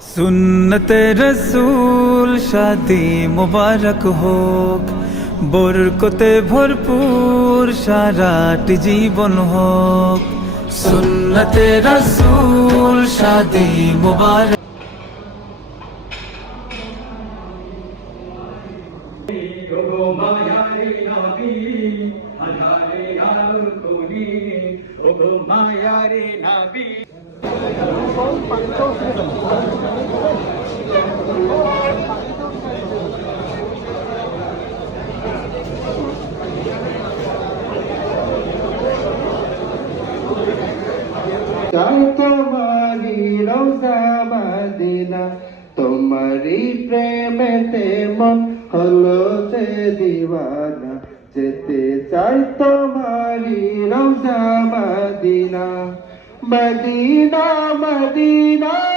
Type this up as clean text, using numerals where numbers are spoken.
সুন্নতে রসূল শাদি মুবারক হোক, বরকতে ভরপুর সারাটি জীবন হোক। সুন্নতে রসূল শাদি মুবারক। চাই তোমারি রোজা মদিনা, তোমারি প্রেমেতে মন হলো যে দিওয়ানা। যেতে চাই তোমারি রোজা মদিনা, মদিনা মদিনা।